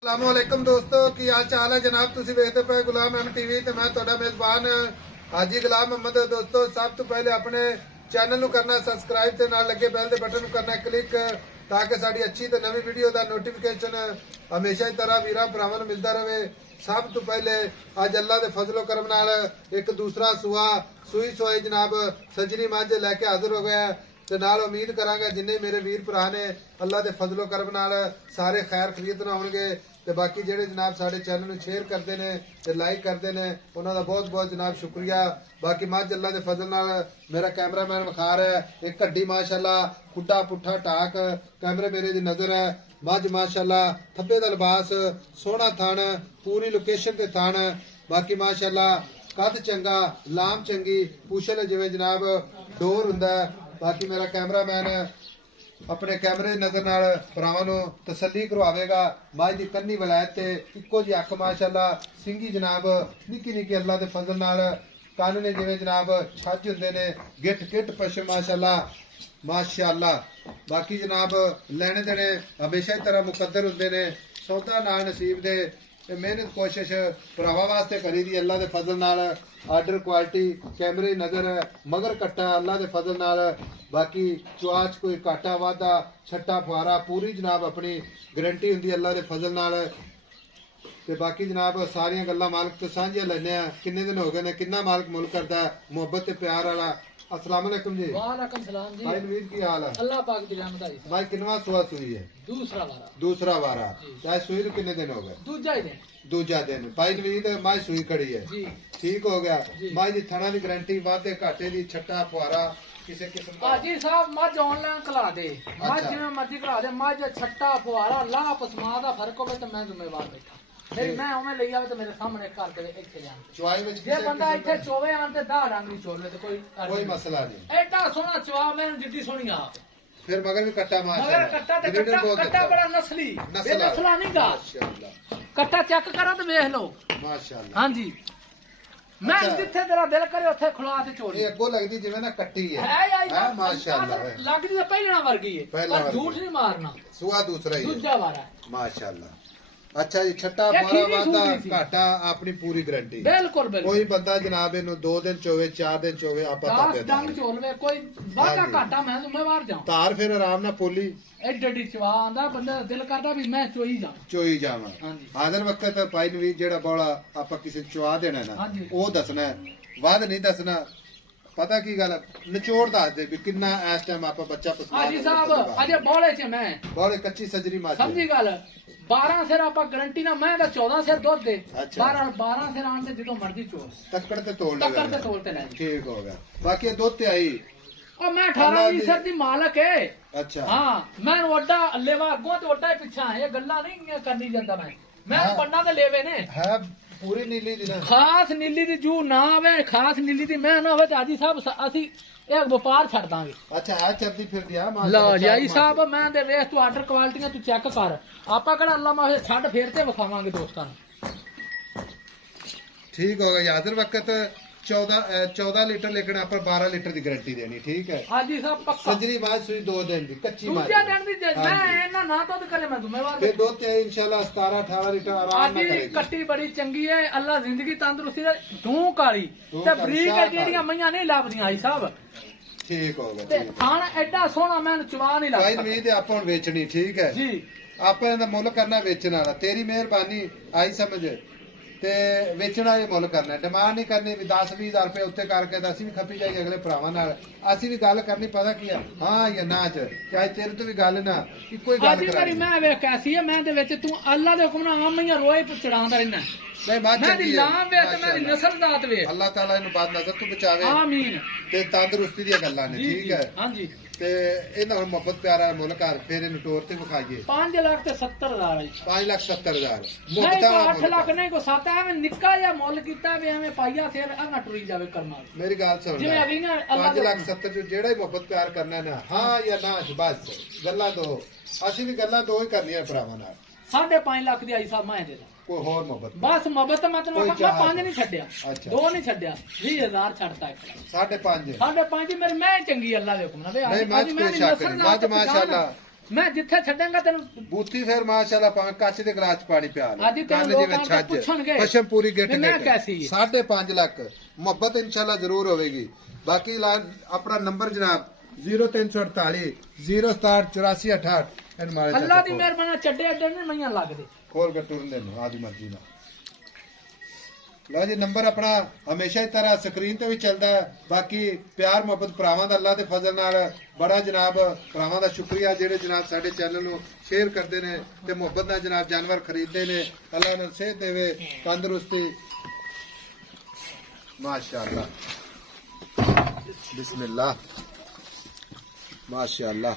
अस्सलामुअलैकुम दोस्तों की हाल चाल है जनाब। तुसी वेखदे पे गुलाम अहमद टीवी ते मैं तुहाडा मेजबान हाजी गुलाम अहमद। दोस्तों सब तो पहले अपने चैनल करना सबसक्राइब ते नाल लगे बैल दे बटन करना क्लिक ताकि साड़ी अच्छी ते नवी वीडियो दा नोटिफिकेशन हमेशा ही तरह वीरां भरावां नूं मिलदा रहे। सब तो पहले अज अल्लाह दे फजलो करम नाल एक दूसरा सूई सोई जनाब सजनी मझ लैके हाजिर हो गया ते नाल उम्मीद करांगा जिन्ने मेरे वीर भरा ने अल्लाह दे फजलो करम नाल सारे खैर खरीद होणगे ते बाकी जेडे जनाब साडे चैनल नूं शेयर करते ने ते लाइक करते ने उन्हां दा बहुत बहुत जनाब शुक्रिया। बाकी मझ अल्लाह दे फजल नाल मेरा कैमरामैन विखा रहा है एक हड्डी माशाअल्लाह खुड्डा पुट्ठा टाक कैमरे मेरे दी नजर है। मझ माशाअल्लाह थब्बे दा लिबास सोहना थण पूरी लोकेशन ते थण बाकी माशाअल्लाह कद चंगा लाम चंगी पूछल जिवें जनाब डोर हुंदा। बाकी मेरा कैमरामैन अपने कैमरे नजर नाल भरावां नूं तसल्ली करवावेगा। मझ दी कन्नी वलैत ते इक्को जी अख माशाअल्लाह सिंगी जनाब निक्की निक्की अल्लाह दे फजल नाल कन्न ने जिवें जनाब छज हुंदे ने गिट गिट पशम माशाअल्लाह माशाअल्लाह। बाकी जनाब लैने देने हमेशा ही तरह मुकद्दर हुंदे ने सौदा ना नसीब दे मेहनत कोशिश भरावां वास्ते करी दी अल्लाह दे फजल नाल आर्डर क्वालिटी कैमरे नजर मगर कट्टा अल्लाह दे फजल नाल। बाकी चुआच कोई घाटा वाधा छट्टा फुआरा पूरी जनाब अपनी गारंटी हुंदी अल्लाह दे फजल नाल। ते बाकी जनाब सारियां गल्लां मालक तो सांझियां लैने आ किन्ने दिन हो गए ने किन्ना मालक मुल करदा मुहब्बत ते प्यार वाला। अस्सलाम वालेकुम जी। वालेकुम सलाम जी। भाई नवीद की हाल है? अल्लाह पाक दी रहमत है। भाई किनवा सुआ सुई है? दूसरा वारा चाहे सुई नूं किन्ने दिन हो गए? दूजा दिन। भाई नवीद माई सुई खड़ी है जी ठीक हो गया। माई दी थणा दी गारंटी वाधे घाटे दी छट्टा फुआरा किसी किस्म का हाजी साहब मझ ऑनलाइन खला दे मझ जिवें मर्जी खला दे मझ छट्टा फुआरा लाह पसमा दा फर्क होवे ते मैं जिम्मेवार बैठा मेरी मैं उवें लई आवे ते मेरे सामने घर के इत्थे जान चुआई विच जे बंदा इत्थे चोवे आन ते 10 डांगरी चोले ते कोई मसला नहीं। एडा सोहना चवा मैनूं जिद्दी सोहनी आ फिर मगर भी कट्टा मगर कट्टा ते कट्टा बड़ा नस्ली ये नस्ला नहीं गा माशाअल्लाह कट्टा चेक करो ते देख लो माशाअल्लाह। हां जी मैं जिथे तेरा दिल करे उथे खुला ते चोरी अगो लगदी जिवें ना कट्टी है माशाअल्लाह लगदी तो पहलना वर्गी है पर झूठ नहीं मारना सुआ दूसरा ही दूजा वाला माशाअल्लाह। अच्छा जी छट्टा मारा वादा घाटा अपनी पूरी गारंटी बिल्कुल बिल्कुल कोई बंदा जनाब इनु 2 दिन चोवे 4 दिन चोवे आपा ताबे डंग चोलवे कोई बाका घाटा मैं जिम्मेवार जाऊं तार फिर आराम ना पोली एडी चवा आंदा बंदा दिल करदा भी मैं चोई जावां हां जी। आदर वक्त भाई नवीद जेड़ा बौला आपा किसी चवा देना ना ओ दसना वाद नहीं दसना पता की गल निचोड़ दस दे भी किन्ना इस टाइम आपा बच्चा पसंद हाजी साहब अजे बौले च मैं बौले कच्ची सजरी मार समझी गल 12 सिर आप गारंटी ना मैं 14 सिर दुध दे 12 सिर आन से जो मर्जी चोर तक्कड़ ते तोड़ ले ठीक हो गया। बाकी दुध ते आई और मैं 18 सिर दी मालक है। अच्छा हाँ मैं ओडा लेवा अगों ते ओडा ही पिछा ये गल्ला नहीं करनी जांदा मैं पन्ना ते लेवे ने है पूरी नीली दी खास नीली दी जू ना आवे खास नीली दी मैं ना होवे ते हाजी साहब असि एक व्यापार छड़ दांगे। अच्छा है चलदी फिर दिया ला जी साहब मैं दे वेख तू आर्डर क्वालिटियां तू चेक कर आपा कड़ा अल्लाह माफे छड़ फेर ते विखावांगे दोस्तां ठीक हो गया। यादर वक्त 14 लीटर लेकिन आप 12 लीटर की गारंटी देनी ठीक है हाजी साहब पक्का सजरी माज सुई 2 दिन की कच्ची माज दूसरे दिन दी मैं ना ना तो करे मैं जिम्मेवार फिर दो ते इंशाल्लाह 17 18 लीटर आराम ना करेगी। कट्टी बड़ी चंगी है अल्लाह जिंदगी तंदुरुस्ती दे धूं काली ते बरीक जेड़ियां मईयां नहीं लाभदियां हाजी साहब ठीक हो गया। ते खाना एडा सोहना मैं चवा नहीं लगदा भाई नवीद आप हुन बेचनी ठीक है जी आपा इहदा मुल करना बेचण वाला तेरी मेहरबानी आई समझ ते वेचना ये मुल करना डिमांड नहीं करनी भी 10-20 रुपए उत्ते करके असीं भी खपी जाइए अगले भरावां नाल असीं भी गल करनी पता की है हाँ या ना च चाहे तेरे तो भी गल ना इक्को ही गल करी मैं वेख कैसी है मैं दे विच तू अल्लाह दे हुक्म नाल आम रोए चढ़ांदा रहना नहीं बात चंगी है नाम वेख ते मेरी नस्ल जात वेख अल्लाह ताला इनु बाद नजर तो बचावे आमीन ते तंदुरुस्ती दी गल्लां ने ठीक है हां जी ते इन्हां हुण मोहब्बत प्यारा मुल कर फिर इनु टोर ते विखाइए 5,70,000 5,70,000 नहीं 8 लाख नहीं को 7 है निक्का या मुल कीता वे एवें पाइया सिर आ टुरी जावे करना मेरी गल सुन जिवें अगली ना 5,70,000 जो जेड़ा ही मोहब्बत प्यार करना ना हाँ या ना बस गल्लां दो असीं भी गल्लां दो ही करनियां भरावां नाल 5.5 लाख दी आई साहब मैं दे कोई होर मोहब्बत बस मोहब्बत मैं तैਨੂੰ आਖਾਂ 5 नहीं छड्डिਆ 2 नहीं छड्डिया 20,000 छड़ता 5.5 5.5 मेरी मैं चंगी अल्लाह दे हुक्म नाल नहीं मैं कोई शक नहीं माशाल्लाह मैं जिथे छड़ेगा तेन बूथी फिर माशाल्लाह पावे कच दे गिलास च पानी पिया आदि तेन लोग आके पूछणगे पशम पूरी गिट मैं कैसी 5.5 लाख मोहब्बत इंशाल्लाह जरूर होगी। बाकी अपना नंबर जनाब 0348 067 84 68 इन मारे अल्लाह दी मेहरबानी चड्डे अड्डे नहीं मैया लगदे खोल के टुरन देनो आदि मर्जी ना। लो जी नंबर अपना हमेशा इस तरह स्क्रीन ते भी चलता है। बाकी प्यार मोहब्बत भरावां दा अल्लाह दे फजल नाल बड़ा जनाब भरावां दा शुक्रिया जेड़े जनाब साडे चैनल नु शेयर करदे ने ते मोहब्बत नाल जनाब जानवर खरीददे ने। अल्लाह ने सेहत देवे तंदुरुस्ती माशाअल्लाह बिस्मिल्लाह माशाअल्लाह।